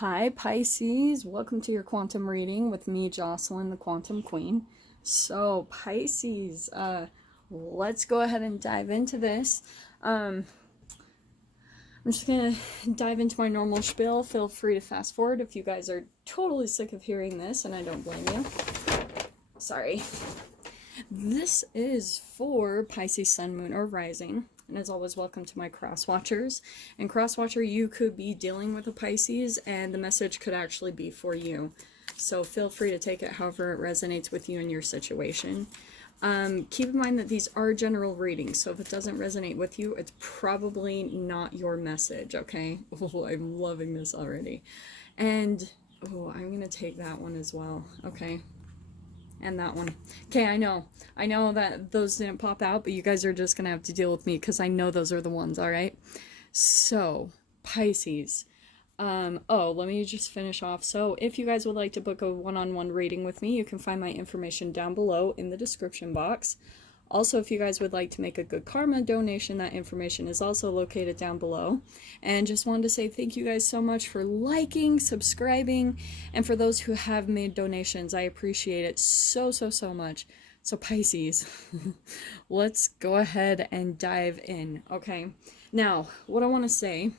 Hi Pisces, welcome to your quantum reading with me, Jocelyn, the Quantum Queen. So Pisces, let's go ahead and dive into this. I'm just gonna dive into my normal spiel. Feel free to fast forward if you guys are totally sick of hearing this, and I don't blame you. Sorry. This is for Pisces Sun, Moon, or Rising. And as always, welcome to my cross watchers. And cross watcher, you could be dealing with a Pisces, and the message could actually be for you. So feel free to take it however it resonates with you and your situation. Keep in mind that these are general readings, so if it doesn't resonate with you, it's probably not your message, okay? Oh, I'm loving this already. And, oh, I'm going to take that one as well, okay? And that one. Okay, I know that those didn't pop out, but you guys are just gonna have to deal with me because I know those are the ones. All right, so Pisces. Let me just finish off. So if you guys would like to book a one-on-one reading with me, you can find my information down below in the description box. Also, if you guys would like to make a good karma donation, that information is also located down below. And just wanted to say thank you guys so much for liking, subscribing, and for those who have made donations, I appreciate it so much. So Pisces, let's go ahead and dive in, okay? Now, what I want to say,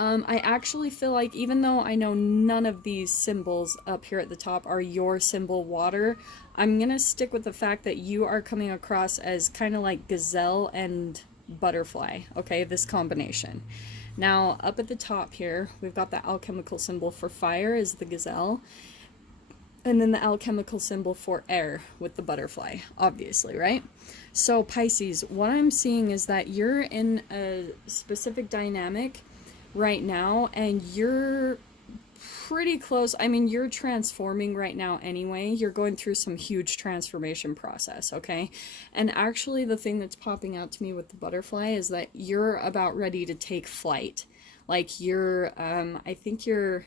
I actually feel like even though I know none of these symbols up here at the top are your symbol water, I'm going to stick with the fact that you are coming across as kind of like gazelle and butterfly, okay, this combination. Now, up at the top here, we've got the alchemical symbol for fire is the gazelle, and then the alchemical symbol for air with the butterfly, obviously, right? So Pisces, what I'm seeing is that you're in a specific dynamic right now, and you're pretty close. I mean, you're transforming right now anyway. You're going through some huge transformation process, okay? And actually the thing that's popping out to me with the butterfly is that you're about ready to take flight. Like you're, I think you're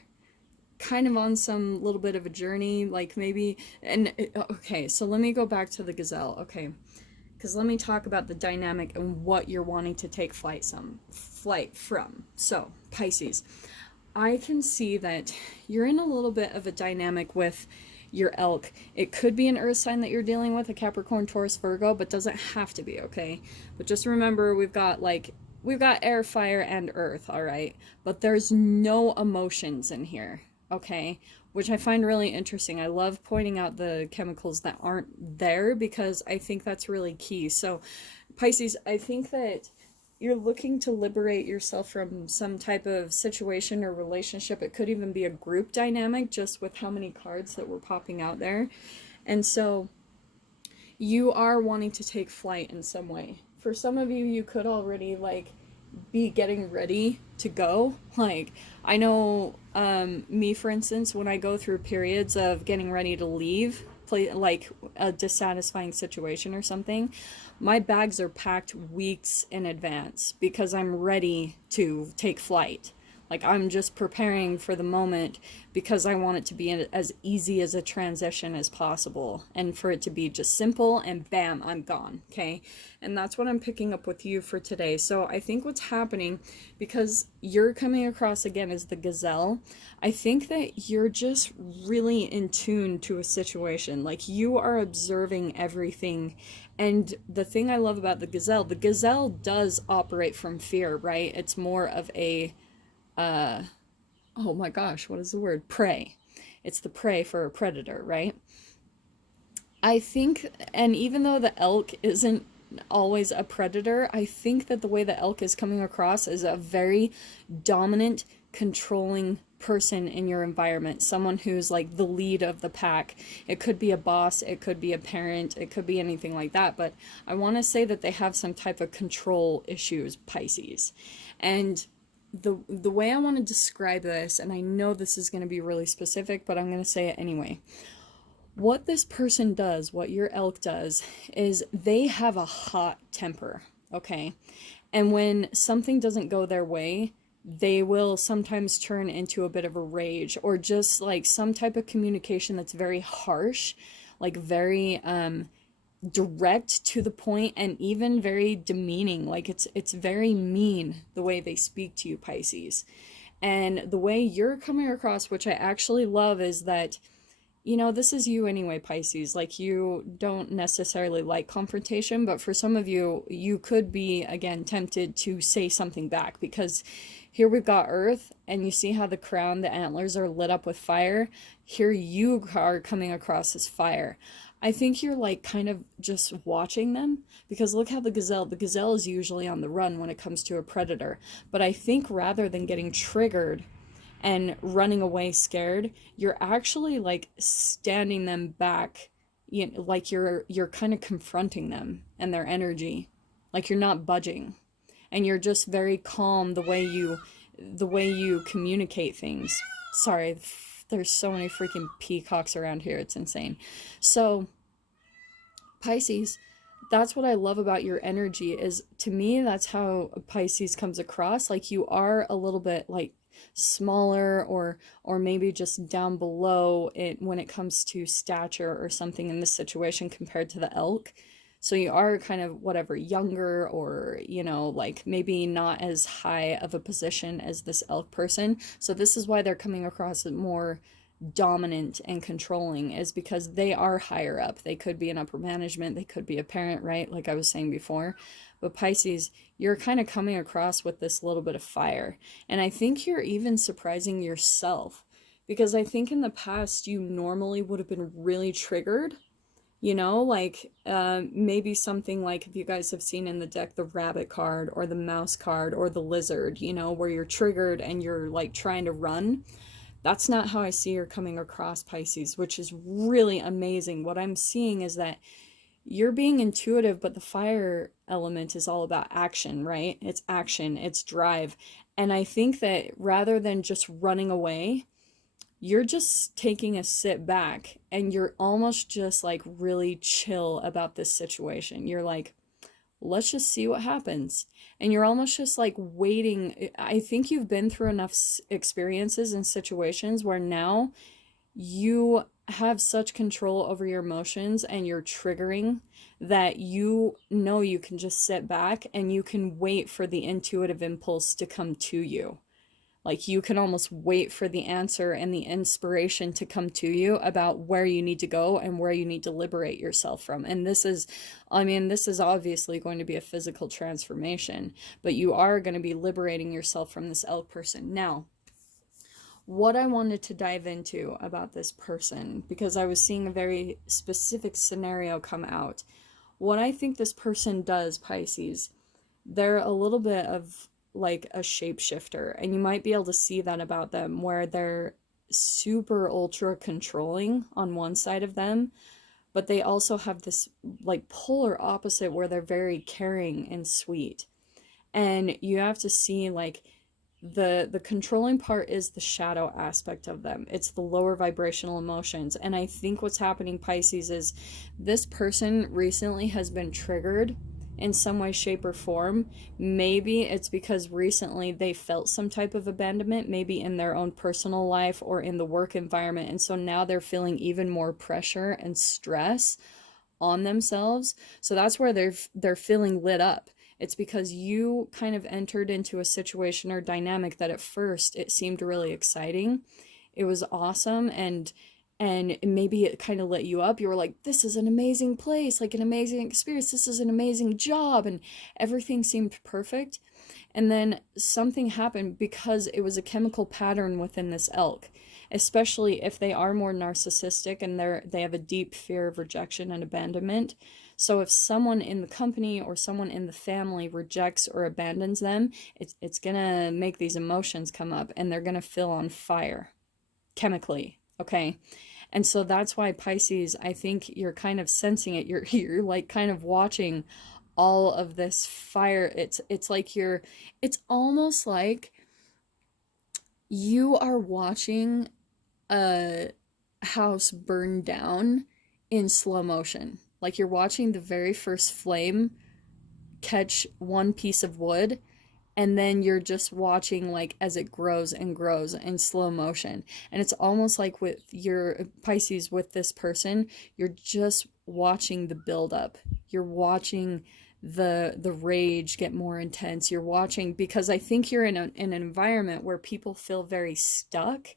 kind of on some little bit of a journey, like maybe, and okay, so let me go back to the gazelle, okay? Because let me talk about the dynamic and what you're wanting to take flight from. So, Pisces, I can see that you're in a little bit of a dynamic with your elk. It could be an earth sign that you're dealing with, a Capricorn, Taurus, Virgo, but doesn't have to be, okay? But just remember, we've got air, fire, and earth, all right? But there's no emotions in here, okay? Which I find really interesting. I love pointing out the chemicals that aren't there because I think that's really key. So, Pisces, I think that you're looking to liberate yourself from some type of situation or relationship. It could even be a group dynamic just with how many cards that were popping out there. And so you are wanting to take flight in some way. For some of you, you could already be getting ready to go. Like, I know me, for instance, when I go through periods of getting ready to leave, like a dissatisfying situation or something, my bags are packed weeks in advance because I'm ready to take flight. Like, I'm just preparing for the moment because I want it to be as easy as a transition as possible and for it to be just simple and bam, I'm gone, okay? And that's what I'm picking up with you for today. So I think what's happening, because you're coming across again as the gazelle, I think that you're just really in tune to a situation. Like, you are observing everything. And the thing I love about the gazelle does operate from fear, right? It's more of a oh my gosh, what is the word? Prey. It's the prey for a predator, right? I think, and even though the elk isn't always a predator, I think that the way the elk is coming across is a very dominant, controlling person in your environment, someone who's like the lead of the pack. It could be a boss, it could be a parent, it could be anything like that, but I want to say that they have some type of control issues, Pisces. And the way I want to describe this, and I know this is going to be really specific, but I'm going to say it anyway. What this person does, what your elk does, is they have a hot temper, okay? And when something doesn't go their way, they will sometimes turn into a bit of a rage, or just like some type of communication that's very harsh, like very direct to the point, and even very demeaning. Like it's very mean the way they speak to you, Pisces. And the way you're coming across, which I actually love, is that, you know, this is you anyway, Pisces. Like, you don't necessarily like confrontation, but for some of you, you could be, again, tempted to say something back, because here we've got Earth, and you see how the crown, the antlers are lit up with fire. Here you are coming across as fire. I think you're like kind of just watching them, because look how the gazelle is usually on the run when it comes to a predator. But I think rather than getting triggered and running away scared, you're actually like standing them back, you know, like you're kind of confronting them and their energy, like you're not budging, and you're just very calm the way you communicate things. Sorry, there's so many freaking peacocks around here, it's insane. So Pisces, that's what I love about your energy. Is, to me, that's how Pisces comes across. Like, you are a little bit like smaller, or maybe just down below it when it comes to stature or something in this situation compared to the elk. So you are kind of, whatever, younger, or, you know, like maybe not as high of a position as this elk person. So this is why they're coming across as more dominant and controlling, is because they are higher up. They could be in upper management, they could be a parent, right? Like I was saying before. But Pisces, you're kind of coming across with this little bit of fire. And I think you're even surprising yourself, because I think in the past you normally would have been really triggered. You know, like maybe something like, if you guys have seen in the deck the rabbit card or the mouse card or the lizard, you know, where you're triggered and you're like trying to run. That's not how I see you're coming across, Pisces, which is really amazing. What I'm seeing is that you're being intuitive, but the fire element is all about action, right? It's action, it's drive. And I think that rather than just running away, you're just taking a sit back, and you're almost just like really chill about this situation. You're like, let's just see what happens. And you're almost just like waiting. I think you've been through enough experiences and situations where now you have such control over your emotions and your triggering, that you know you can just sit back and you can wait for the intuitive impulse to come to you. Like, you can almost wait for the answer and the inspiration to come to you about where you need to go and where you need to liberate yourself from. And this is, I mean, this is obviously going to be a physical transformation, but you are going to be liberating yourself from this elk person. Now, what I wanted to dive into about this person, because I was seeing a very specific scenario come out. What I think this person does, Pisces, they're a little bit of like a shapeshifter, and you might be able to see that about them, where they're super ultra controlling on one side of them, but they also have this like polar opposite where they're very caring and sweet. And you have to see, like, the controlling part is the shadow aspect of them. It's the lower vibrational emotions. And I think what's happening, Pisces, is this person recently has been triggered in some way, shape, or form. Maybe it's because recently they felt some type of abandonment, maybe in their own personal life or in the work environment. And so now they're feeling even more pressure and stress on themselves. So that's where they're feeling lit up. It's because you kind of entered into a situation or dynamic that at first it seemed really exciting. It was awesome, and maybe it kind of lit you up. You were like, this is an amazing place, like an amazing experience. This is an amazing job, and everything seemed perfect. And then something happened, because it was a chemical pattern within this elk, especially if they are more narcissistic and they have a deep fear of rejection and abandonment. So if someone in the company or someone in the family rejects or abandons them, it's gonna make these emotions come up, and they're gonna feel on fire chemically, okay? And so that's why, Pisces, I think you're kind of sensing it. You're like kind of watching all of this fire. It's like it's almost like you are watching a house burn down in slow motion. Like, you're watching the very first flame catch one piece of wood, and then you're just watching, like, as it grows and grows in slow motion. And it's almost like with your Pisces, with this person, you're just watching the buildup. You're watching the rage get more intense. You're watching, because I think you're in an environment where people feel very stuck,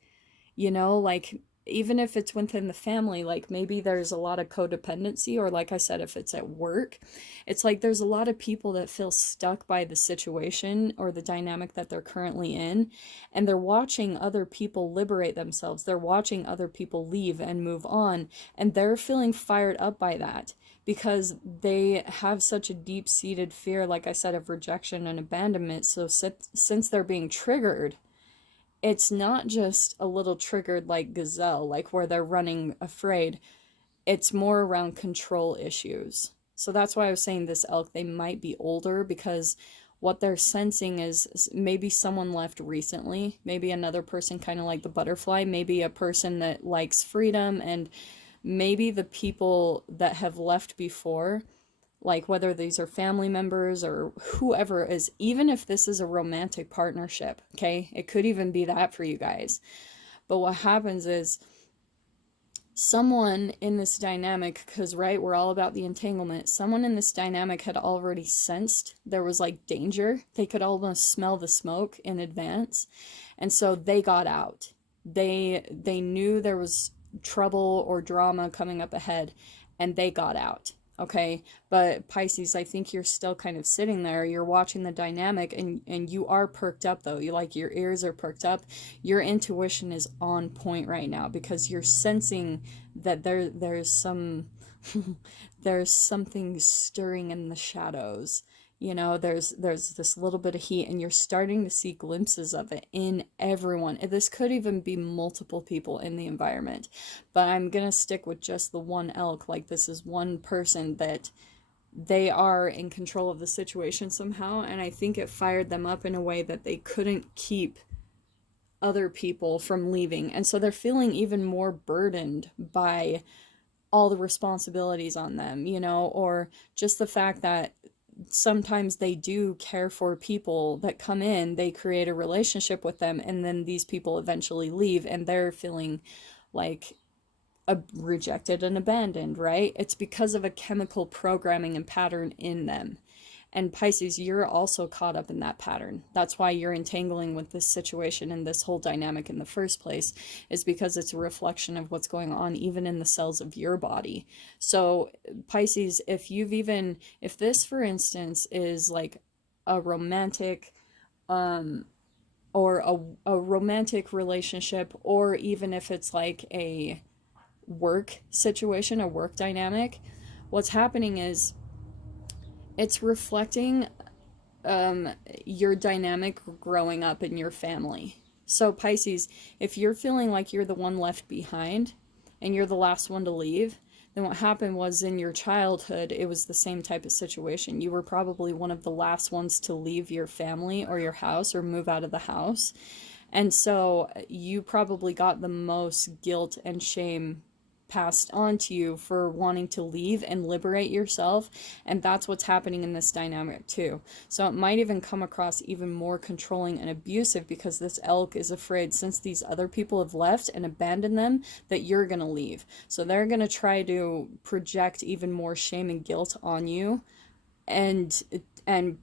you know, like even if it's within the family, like maybe there's a lot of codependency, or like I said, if it's at work, it's like there's a lot of people that feel stuck by the situation or the dynamic that they're currently in, and they're watching other people liberate themselves. They're watching other people leave and move on, and they're feeling fired up by that because they have such a deep-seated fear, like I said, of rejection and abandonment. So since they're being triggered, it's not just a little triggered like gazelle, like where they're running afraid. It's more around control issues. So that's why I was saying this elk, they might be older, because what they're sensing is maybe someone left recently, maybe another person, kind of like the butterfly, maybe a person that likes freedom, and maybe the people that have left before, like whether these are family members or whoever is, even if this is a romantic partnership, okay? It could even be that for you guys. But what happens is someone in this dynamic, because right, we're all about the entanglement, someone in this dynamic had already sensed there was like danger. They could almost smell the smoke in advance, and so they got out. They knew there was trouble or drama coming up ahead, and they got out. Okay, but Pisces, I think you're still kind of sitting there. You're watching the dynamic, and you are perked up though. You, like, your ears are perked up. Your intuition is on point right now, because you're sensing that there's some there's something stirring in the shadows. You know, there's this little bit of heat, and you're starting to see glimpses of it in everyone. This could even be multiple people in the environment, but I'm gonna stick with just the one elk. Like, this is one person that they are in control of the situation somehow, and I think it fired them up in a way that they couldn't keep other people from leaving, and so they're feeling even more burdened by all the responsibilities on them, you know, or just the fact that sometimes they do care for people that come in, they create a relationship with them, and then these people eventually leave, and they're feeling like rejected and abandoned, right? It's because of a chemical programming and pattern in them. And Pisces, you're also caught up in that pattern. That's why you're entangling with this situation and this whole dynamic in the first place, is because it's a reflection of what's going on even in the cells of your body. So Pisces, if this, for instance, is like a romantic, or a romantic relationship, or even if it's like a work situation, a work dynamic, what's happening is it's reflecting your dynamic growing up in your family. So Pisces, if you're feeling like you're the one left behind and you're the last one to leave, then what happened was in your childhood, it was the same type of situation. You were probably one of the last ones to leave your family or your house or move out of the house. And so you probably got the most guilt and shame passed on to you for wanting to leave and liberate yourself, and that's what's happening in this dynamic too. So it might even come across even more controlling and abusive, because this elk is afraid, since these other people have left and abandoned them, that you're gonna leave. So they're gonna try to project even more shame and guilt on you, and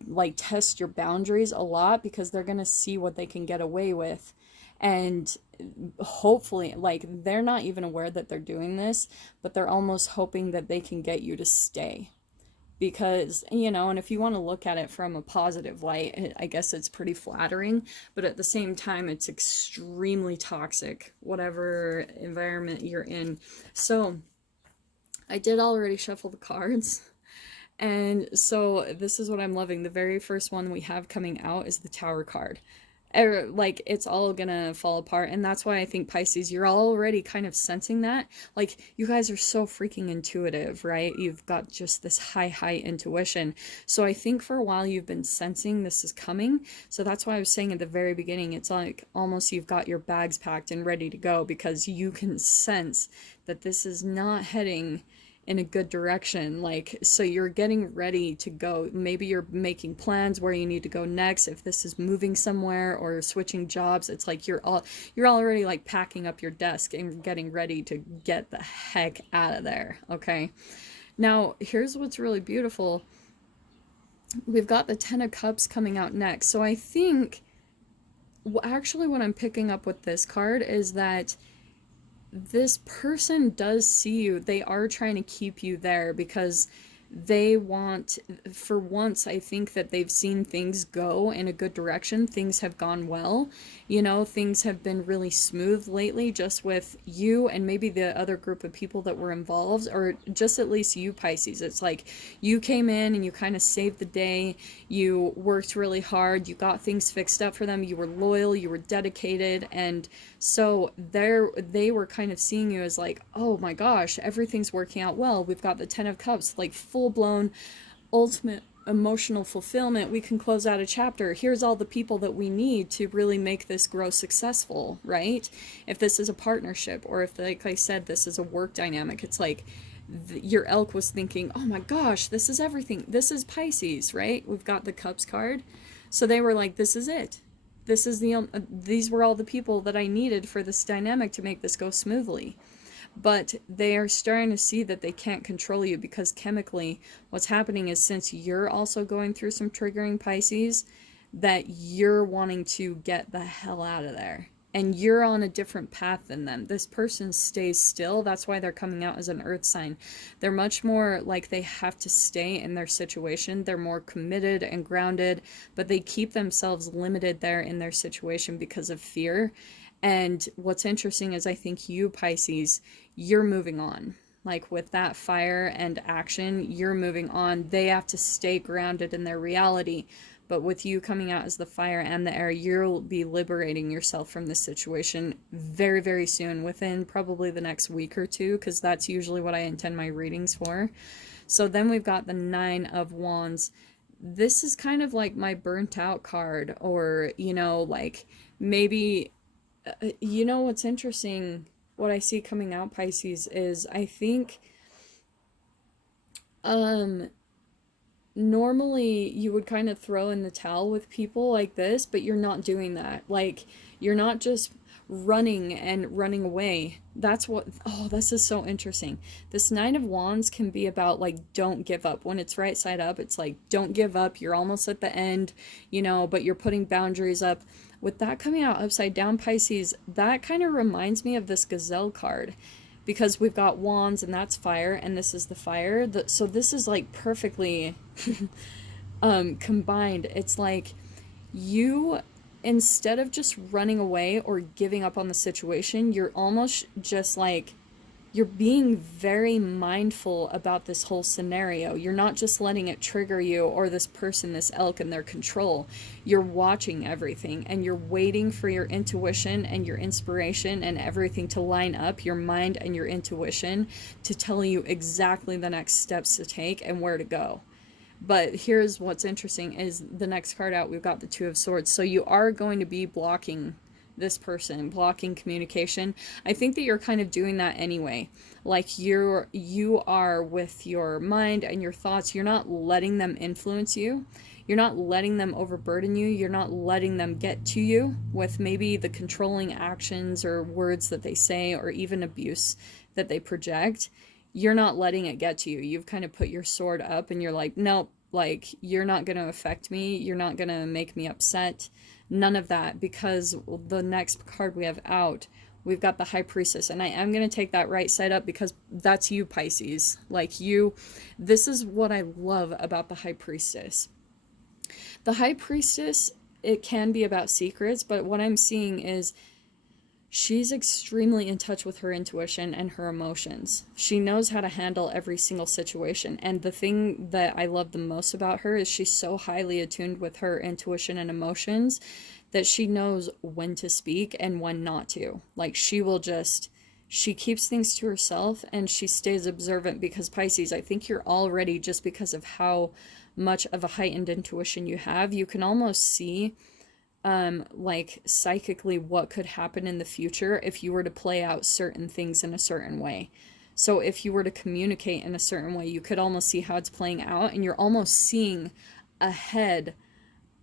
like test your boundaries a lot, because they're gonna see what they can get away with. And hopefully, like, they're not even aware that they're doing this, but they're almost hoping that they can get you to stay. Because, you know, and if you want to look at it from a positive light, I guess it's pretty flattering, but at the same time, it's extremely toxic, whatever environment you're in. So I did already shuffle the cards. And so this is what I'm loving. The very first one we have coming out is the Tower card. Like, it's all gonna fall apart, and that's why I think, Pisces, you're already kind of sensing that. Like, you guys are so freaking intuitive, right? You've got just this high intuition. So I think for a while you've been sensing this is coming. So that's why I was saying at the very beginning, it's like almost you've got your bags packed and ready to go, because you can sense that this is not heading in a good direction. Like, so you're getting ready to go. Maybe you're making plans where you need to go next. If this is moving somewhere or switching jobs, it's like you're already like packing up your desk and getting ready to get the heck out of there. Okay, now here's what's really beautiful. we've got the Ten of Cups coming out next. So I think, actually what I'm picking up with this card is that this person does see you. They are trying to keep you there because they want, for once, I think that they've seen things go in a good direction. Things have gone well. You know, things have been really smooth lately, just with you and maybe the other group of people that were involved, or just at least you, Pisces. It's like you came in and you kind of saved the day. You worked really hard. You got things fixed up for them. You were loyal. You were dedicated. And so they were kind of seeing you as like, oh my gosh, everything's working out well. We've got the Ten of Cups, like full-blown ultimate emotional fulfillment. We can close out a chapter. Here's all the people that we need to really make this grow successful, right? If this is a partnership, or if, like I said, this is a work dynamic, it's like your elk was thinking, oh my gosh, this is everything. This is Pisces, right? We've got the Cups card. So they were like, this is it. This is these were all the people that I needed for this dynamic to make this go smoothly. But they are starting to see that they can't control you, because chemically what's happening is, since you're also going through some triggering, Pisces, that you're wanting to get the hell out of there. And you're on a different path than them. This person stays still. That's why they're coming out as an earth sign. They're much more like they have to stay in their situation. They're more committed and grounded, but they keep themselves limited there in their situation because of fear. And what's interesting is, I think you, Pisces, you're moving on. Like with that fire and action, you're moving on. They have to stay grounded in their reality. But with you coming out as the fire and the air, you'll be liberating yourself from this situation very, very soon, within probably the next week or two, because that's usually what I intend my readings for. So then we've got the Nine of Wands. This is kind of like my burnt out card, or, you know, like maybe, you know, what's interesting, what I see coming out, Pisces, is I think, normally you would kind of throw in the towel with people like this, but you're not doing that. Like, you're not just running away. That's what, oh, this is so interesting. This Nine of Wands can be about, like, don't give up. When it's right side up, it's like, don't give up. You're almost at the end, you know, but you're putting boundaries up. With that coming out upside down, Pisces, that kind of reminds me of this Gazelle card. Because we've got wands, and that's fire, and this is the fire. So this is like perfectly combined. It's like you, instead of just running away or giving up on the situation, you're almost just like, you're being very mindful about this whole scenario. You're not just letting it trigger you, or this person, this elk, in their control. You're watching everything, and you're waiting for your intuition and your inspiration and everything to line up, your mind and your intuition, to tell you exactly the next steps to take and where to go. But here's what's interesting is the next card out, we've got the Two of Swords. So you are going to be blocking this person, blocking communication. I think that you're kind of doing that anyway. Like you are with your mind and your thoughts. You're not letting them influence you. You're not letting them overburden you. You're not letting them get to you with maybe the controlling actions or words that they say, or even abuse that they project. You're not letting it get to you. You've kind of put your sword up, and you're like, nope, like, you're not going to affect me. You're not going to make me upset. None of that, because the next card we have out, we've got the High Priestess, and I am going to take that right side up because that's you, Pisces. Like, you, this is what I love about the High Priestess. The High Priestess, it can be about secrets, but what I'm seeing is she's extremely in touch with her intuition and her emotions. She knows how to handle every single situation. And the thing that I love the most about her is she's so highly attuned with her intuition and emotions that she knows when to speak and when not to. Like, she will just, she keeps things to herself, and she stays observant, because Pisces, I think you're already, just because of how much of a heightened intuition you have, you can almost see like psychically what could happen in the future if you were to play out certain things in a certain way. So if you were to communicate in a certain way, you could almost see how it's playing out, and you're almost seeing ahead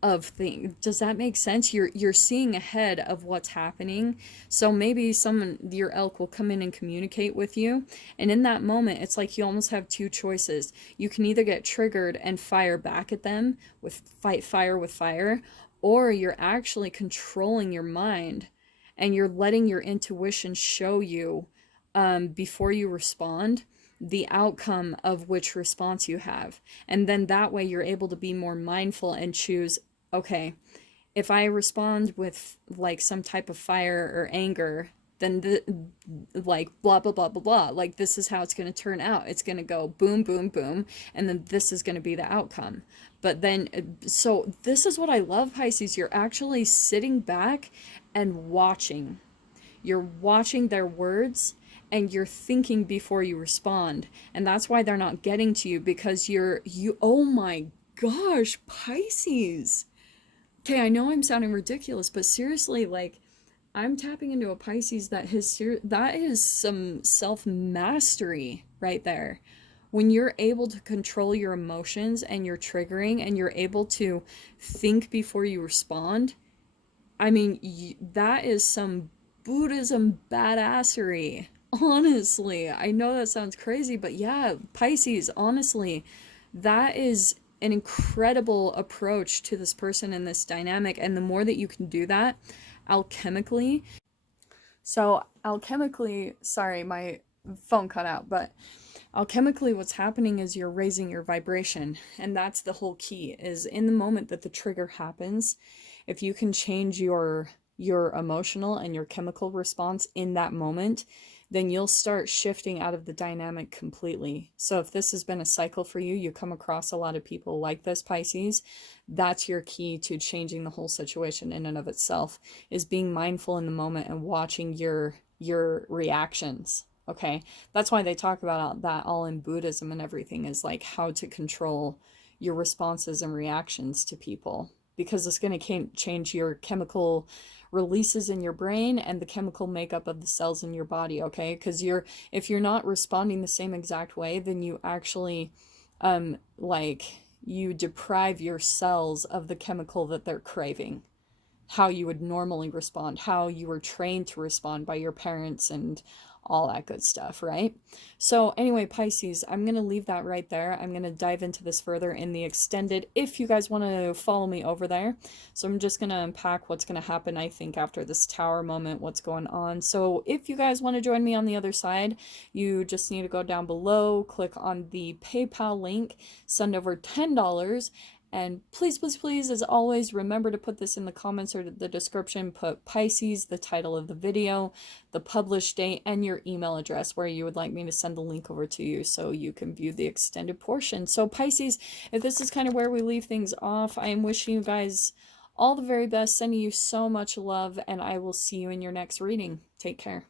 of things. Does that make sense? You're seeing ahead of what's happening. So maybe your elk will come in and communicate with you, and in that moment it's like you almost have two choices. You can either get triggered and fire back at them with fight fire with fire, or you're actually controlling your mind and you're letting your intuition show you, before you respond, the outcome of which response you have. And then that way you're able to be more mindful and choose, okay, if I respond with like some type of fire or anger, then like blah blah blah blah blah, like this is how it's going to turn out. It's going to go boom boom boom, and then this is going to be the outcome. But then, so this is what I love, Pisces. You're actually sitting back and watching. You're watching their words and you're thinking before you respond. And that's why they're not getting to you, because oh my gosh, Pisces. Okay, I know I'm sounding ridiculous, but seriously, like, I'm tapping into a Pisces that is some self-mastery right there. When you're able to control your emotions and your triggering, and you're able to think before you respond, I mean, that is some Buddhism badassery. Honestly, I know that sounds crazy, but yeah, Pisces, honestly, that is an incredible approach to this person and this dynamic. And the more that you can do that alchemically. So, alchemically, sorry, my phone cut out, but alchemically what's happening is you're raising your vibration. And that's the whole key, is in the moment that the trigger happens, if you can change your emotional and your chemical response in that moment, then you'll start shifting out of the dynamic completely. So if this has been a cycle for you, you come across a lot of people like this, Pisces, that's your key to changing the whole situation in and of itself, is being mindful in the moment and watching your reactions. Okay, that's why they talk about that all in Buddhism and everything, is like how to control your responses and reactions to people, because it's going to change your chemical releases in your brain and the chemical makeup of the cells in your body. Okay, because if you're not responding the same exact way, then you actually like you deprive your cells of the chemical that they're craving, how you would normally respond, how you were trained to respond by your parents and all that good stuff, right? So anyway, Pisces, I'm going to leave that right there. I'm going to dive into this further in the extended, if you guys want to follow me over there. So I'm just going to unpack what's going to happen, I think, after this tower moment, what's going on. So if you guys want to join me on the other side, you just need to go down below, click on the PayPal link, send over $10, and please, please, please, as always, remember to put this in the comments or the description. Put Pisces, the title of the video, the published date, and your email address where you would like me to send the link over to you so you can view the extended portion. So Pisces, if this is kind of where we leave things off, I am wishing you guys all the very best, sending you so much love, and I will see you in your next reading. Take care.